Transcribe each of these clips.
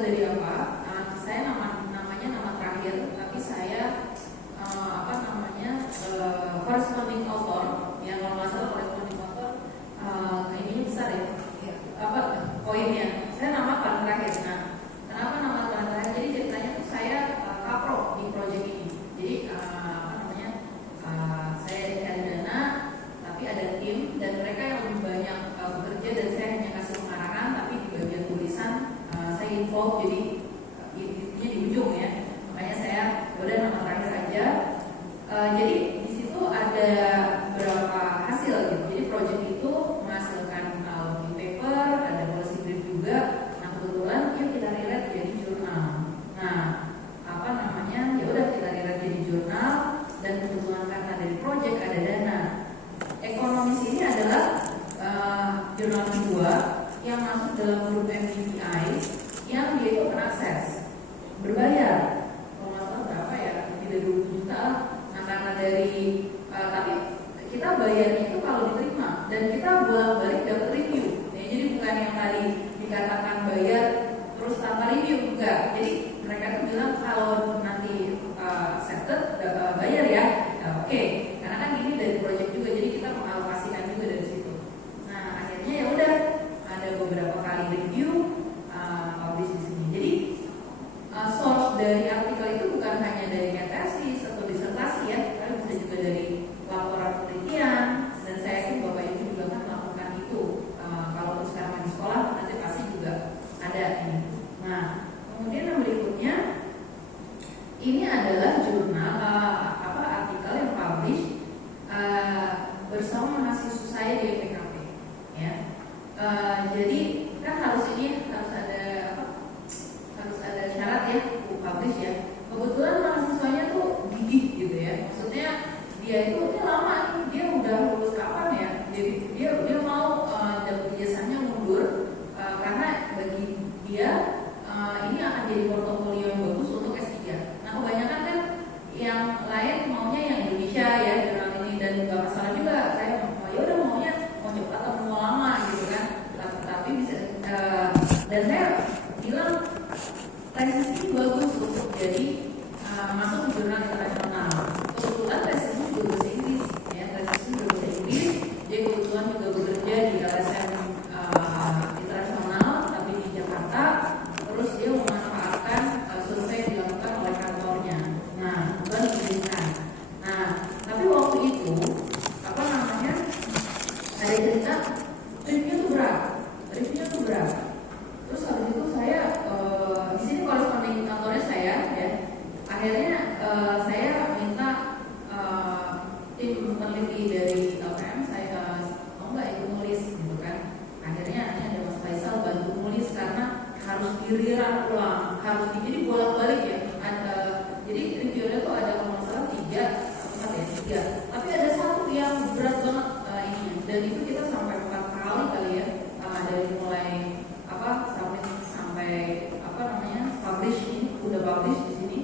dari apa? Saya namanya nama terakhir, tapi saya corresponding author, yang kalau nggak salah corresponding author ini besar ya, poinnya. Saya nama paling terakhir. Nah, kenapa nama paling terakhir? Jadi ceritanya tuh saya kapro di proyek ini. Jadi saya ada dana, tapi ada tim dan mereka yang lebih banyak bekerja dan saya hanya kasih pengarahan, tapi di bagian tulisan saya involve, jadi intinya di ujung ya. Makanya saya udah nama terakhir aja. Jadi di situ ada beberapa hasil gitu. Jadi proyek itu menghasilkan working paper, ada policy brief juga. Nah kebetulan yuk kita relate jadi jurnal. Nah ya udah kita relate jadi jurnal, dan kebetulan karena dari proyek ada dana. Ekonomis ini adalah jurnal kedua yang masuk dalam grup MBTI yang dia itu akses berbayar. Kalau nggak salah berapa ya, lebih dari 20 juta. Nah karena dari tapi kita bayarnya itu kalau diterima dan kita bolak-balik dapat review. Nah, jadi bukan yang tadi dikatakan bayar terus tanpa review, enggak. Jadi mereka tuh bilang kalau nanti accepted bayar ya, oke. Karena kan ini dari project juga, jadi kita mengalokasikan juga dari situ. Nah akhirnya ya udah ada beberapa kali review publish di sini. Jadi source dari artikel itu bukan hanya dari tesis atau disertasi ya, tapi bisa juga dari laporan penelitian, dan saya yakin Bapak Ibu juga kan melakukan itu. Kalau sekarang di sekolah nanti pasti juga ada ini. Nah kemudian yang berikutnya ini adalah jurnal artikel yang publish bersama mahasiswa saya di PKP ya. Jadi kan harus ada syarat ya untuk publish ya. Kebetulan mahasiswanya tuh gigih gitu ya. Maksudnya dia itu lama nih, dia udah lulus kapan ya. Jadi dia mau dapat ijazahnya mundur karena bagi dia ini akan jadi portofolio yang bagus untuk S3. Nah kebanyakan kan yang lain maunya yang Indonesia ya jurnal ini, dan nggak masalah juga. Saya ya udah maunya mau cepat atau mau lama gitu kan. Tapi bisa dan saya bilang tesis ini bagus untuk jadi masuk ke jurnal internasional. Kebetulan tesis ini juga bahasa Inggris ya, tesis ini juga bahasa Inggris. Dia kebetulan juga bekerja di LSM internasional tapi di Jakarta. Terus dia memanfaatkan survei dilakukan oleh kantornya. Nah kebetulan dikirimkan. Nah tapi waktu itu ada cerita reviewnya tuh berat. Terus habis itu saya di sini corresponding kantornya saya ya. Akhirnya saya minta tim peneliti dari LPM saya mau nggak ikut nulis gitu kan. Akhirnya ada Mas Faisal bantu nulis karena harus diriran ulang, jadi bolak-balik ya. Jadi reviewnya tuh ada kalau nggak salah 3, tapi ada satu yang berat banget ini, dan itu kita sampai 4 kali kali ya, dari mulai submit sampai publish ini, udah publish di sini.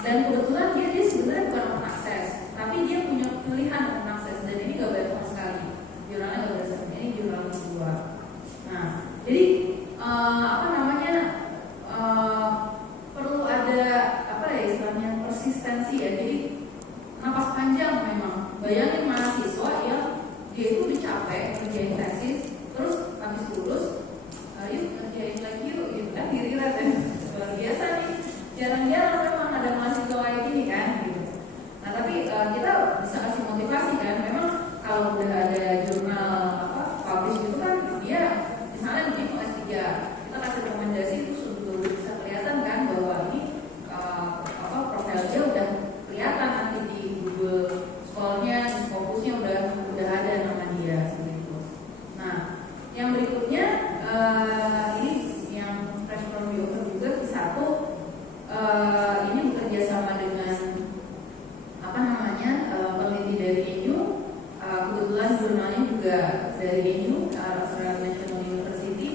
Dan kebetulan dia sebenarnya bukan open access, tapi dia punya pilihan open access, dan ini nggak bayar sama sekali. Jurnalnya nggak bayar, ini jurnal kedua. Nah, jadi perlu ada istilahnya persistensi ya. Jadi napas panjang memang. Bayangin mahasiswa yang dia itu udah capek kerjain tesis, terus habis lulus yuk kerjain lagi yuk gitu kan, dirilat kan. Luar biasa nih, jarang-jarang memang ada mahasiswa kayak gini kan gitu. Nah tapi kita bisa kasih motivasi kan. Memang kalau udah ada jurnal publish gitu kan, dia misalnya mungkin mau S3, kita kasih rekomendasi itu sudah bisa kelihatan kan bahwa ini profil dia udah kelihatan nanti di Google Scholar-nya, di Scopusnya udah ada nama dia seperti itu. Nah yang berikutnya ini yang fresh from the open juga satu, ini bekerja sama dengan peneliti dari ENU. Kebetulan jurnalnya juga dari ENU, Australian National University.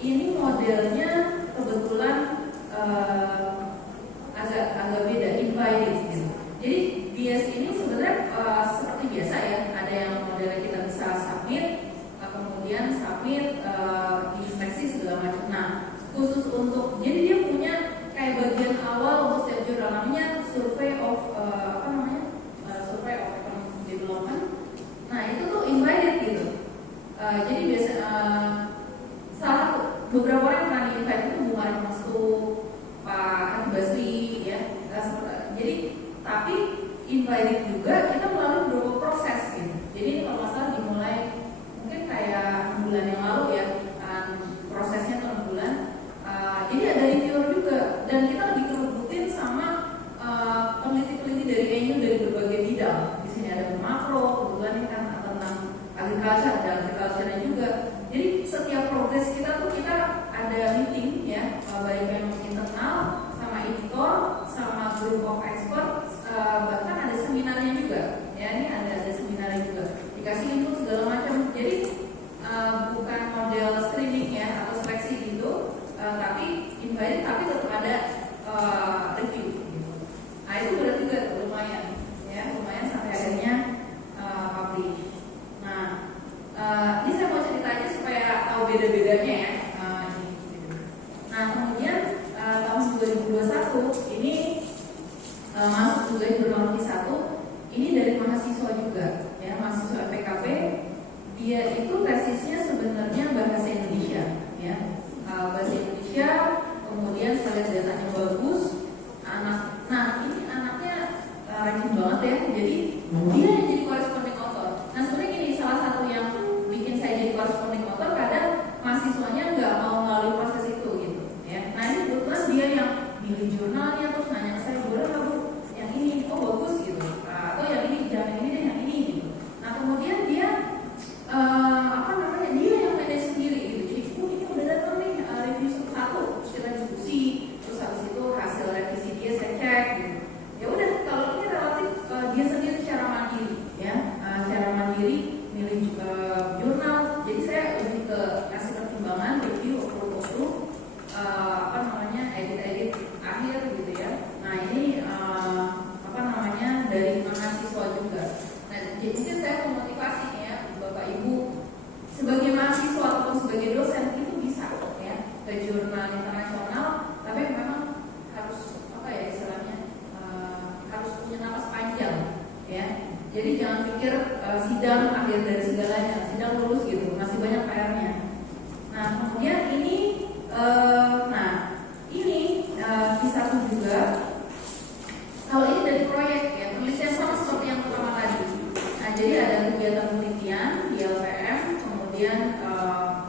Ini modelnya kebetulan agak beda, invited gitu. Jadi bias ini sebenarnya seperti biasa ya, ada yang modelnya kita bisa submit, kemudian submit, inspeksi segala macam. Nah khusus untuk, jadi dia punya kayak bagian awal untuk setiap jurnal namanya survey of survey of economic development. Nah itu tuh invited gitu. Jadi biasa beberapa orang yang pernah di-invite itu Bu Mari Mastu, Pak Hadi Basri ya. Jadi tapi invited juga kita melalui beberapa proses gitu. Jadi ini kalau masalah dimulai mungkin kayak 6 bulan yang lalu ya, prosesnya tuh 6 bulan. Jadi ada reviewer juga dan kita lagi kerubutin sama peneliti-peneliti dari ENU dari berbagai bidang. Di sini ada makro, kebetulan ini kan tentang agriculture, ada agriculture-nya juga. Jadi setiap progres kita tuh kita ada meeting ya, baik yang internal sama editor sama group of expert, bahkan ada seminarnya juga. Ya ini ada seminarnya juga. Dikasih input segala macam. Jadi bukan model screening ya atau seleksi gitu, tapi invited tapi tetap ada review. Gitu. Nah itu berarti juga lumayan, ya lumayan sampai akhirnya publish. Nah ini saya mau cerita aja supaya tahu beda-bedanya ya. Nah kemudian tahun 2021 ini masuk juga jurnal Q1. Ini dari mahasiswa juga, ya mahasiswa PKP. Dia itu tesisnya sebenarnya bahasa Indonesia, ya bahasa Indonesia. Kemudian saya lihat datanya bagus. Nah ini anaknya rajin banget ya. Jadi dia yang jadi corresponding author. Nah sebenarnya ini salah satu yang bikin saya jadi corresponding author. Kadang mahasiswanya nggak mau melalui proses itu gitu, ya. Nah ini kebetulan dia yang milih jurnalnya terus nanya ke saya, boleh nggak Bu yang ini? Oh bagus gitu. Atau yang ini jangan ini deh, yang ini gitu. Nah kemudian dia dia yang manage sendiri gitu. Jadi ini udah datang nih review 1, terus kita diskusi, terus habis itu hasil revisi dia saya cek gitu. Ya udah kalau ini relatif dia sendiri secara mandiri ya, secara mandiri milih jurnal. Jadi saya lebih ke kasih pertimbangan, review, approve, edit akhir gitu ya. Nah ini dari mahasiswa juga. Nah jadi mungkin saya memotivasi ya Bapak Ibu sebagai mahasiswa ataupun sebagai dosen itu bisa ya ke jurnal internasional, tapi memang harus istilahnya harus punya napas panjang ya. Jadi jangan pikir sidang akhir dari segalanya, sidang lulus gitu, masih banyak PR-nya. Nah kemudian ini Q1 juga. Kalau ini dari proyek ya, penelitian sama seperti yang pertama tadi. Nah jadi ada kegiatan penelitian di LPM, kemudian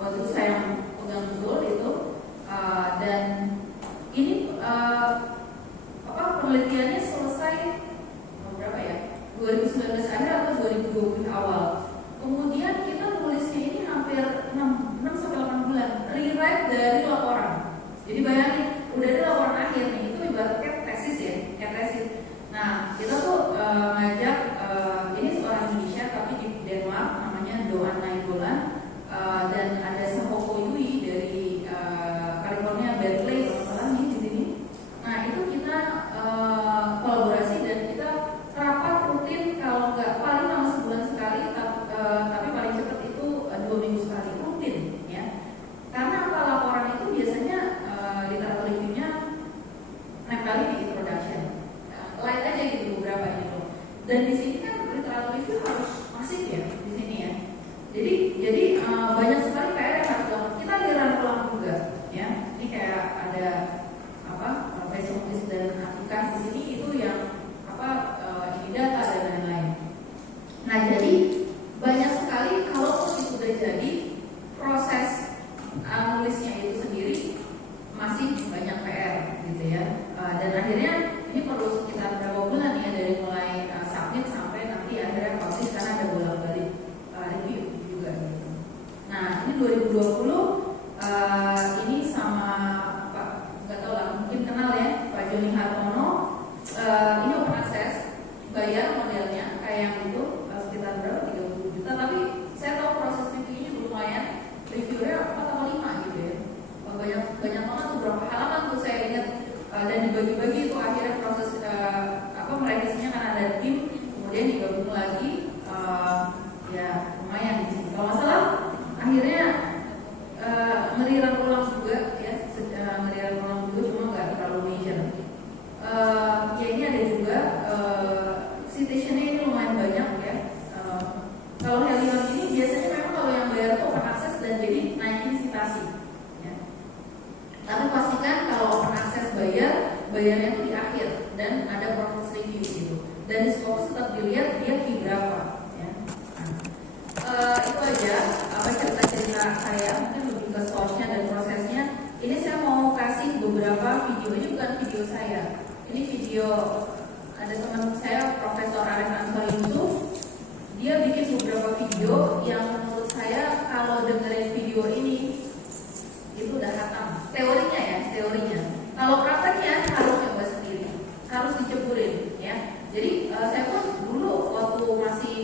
waktu itu saya pegang betul itu, dan ini penelitiannya selesai berapa ya? 2019 akhir atau 2020 awal. Kemudian kita nulisnya ini hampir 6-8 bulan, rewrite dari laporan. Jadi bayangin, udah ada laporan akhir nih, itu ibaratnya tesis ya, tesis. Nah kita tuh ngajak ini seorang Indonesia tapi di Denmark, namanya Doan Nainggolan, dan ada Sahoko Yui dari California Berkeley kalau salah nih di sini. Nah itu kita kolaborasi dan kita rapat rutin, kalau nggak paling lama sebulan sekali, tapi paling cepat itu 2 minggu sekali rutin ya. Karena apa, laporan itu biasanya literatur review-nya nempelin di introduction, light aja gitu beberapa ini loh. Dan di sini kan literatur review harus masif ya di sini ya. Jadi banyak sekali PR yang harus dilakukan. Kita liran ulang juga ya. Ini kayak ada presumptis dan aplikasi di sini itu yang ini data dan lain-lain. Nah jadi banyak sekali kalau itu sudah jadi proses nulisnya itu sendiri masih banyak PR gitu ya. Dan akhirnya ini perlu sekitar berapa bulan ya dari mulai submit sampai nanti akhirnya publish, karena ada bolak-balik review juga gitu. Nah ini 2020 ini sama Pak, nggak tahu lah mungkin kenal ya, Pak Joni Hartono. Ini open access, bayar modelnya kayak yang itu sekitar berapa, 30 juta. Tapi saya tahu proses reviewnya lumayan, reviewnya 4-5 gitu ya. Banyak banget tuh, berapa halaman tuh saya ingat, dan dibagi-bagi itu akhirnya proses merevisinya kan ada tim, kemudian digabung lagi, ya lumayan di sini. Kalau nggak salah akhirnya merilang ulang juga ya bayarnya itu di akhir dan ada progress review gitu. Dan di situ tetap dilihat dia fee berapa. Ya. Itu aja apa cerita-cerita saya, mungkin lebih ke source-nya dan prosesnya. Ini saya mau kasih beberapa video, ini bukan video saya. Ini video ada teman saya Profesor Arif Ansor Yusuf. Dia bikin beberapa video yang menurut saya kalau dengerin video ini itu udah hatam. Teorinya ya, teorinya. Kalau prakteknya harus coba sendiri, harus diceburin ya. Jadi saya pun dulu waktu masih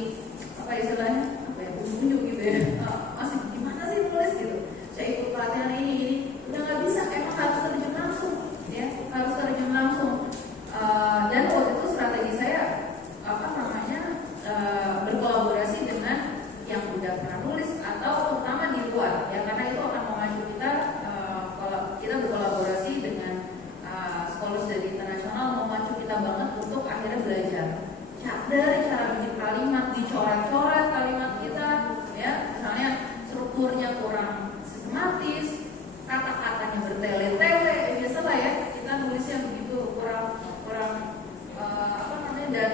apa istilahnya, apa ya, unjuk gitu ya, masih gimana sih nulis gitu. Saya ikut pelatihan ini udah nggak bisa, emang harus terjun langsung, ya, harus terjun langsung. Dan waktu itu strategi saya apa namanya berkolaborasi dengan yang udah pernah nulis atau terutama di luar, ya, karena itu akan memacu kita. Kalau kita berkolaborasi dengan scholars dari internasional, memacu kita banget untuk akhirnya belajar dari cara bikin kalimat, dicoret-coret kalimat kita, ya, misalnya strukturnya kurang sistematis, kata-katanya bertele-tele, biasalah ya, kita nulisnya begitu kurang apa namanya, dan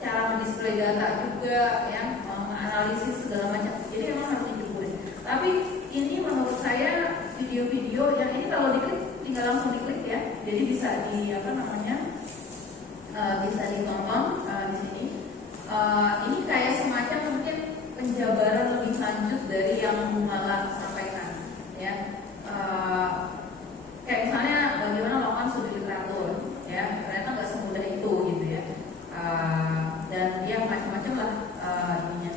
cara mendisplay data juga, ya, menganalisis segala macam. Jadi memang harus diceburin. Tapi ini menurut saya video-video yang ini kalau diklik tinggal langsung diklik ya, jadi bisa di apa namanya bisa ditonton di sini. Ini kayak semacam mungkin penjabaran lebih lanjut dari yang Mala sampaikan, ya. Kayak misalnya bagaimana melakukan studi literatur, ya, ternyata nggak semudah itu gitu ya. Dan ya macam-macam lah ininya,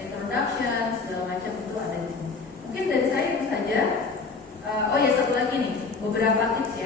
introduction segala macam itu ada di sini. Mungkin dari saya itu saja. Oh ya, satu lagi nih, beberapa tips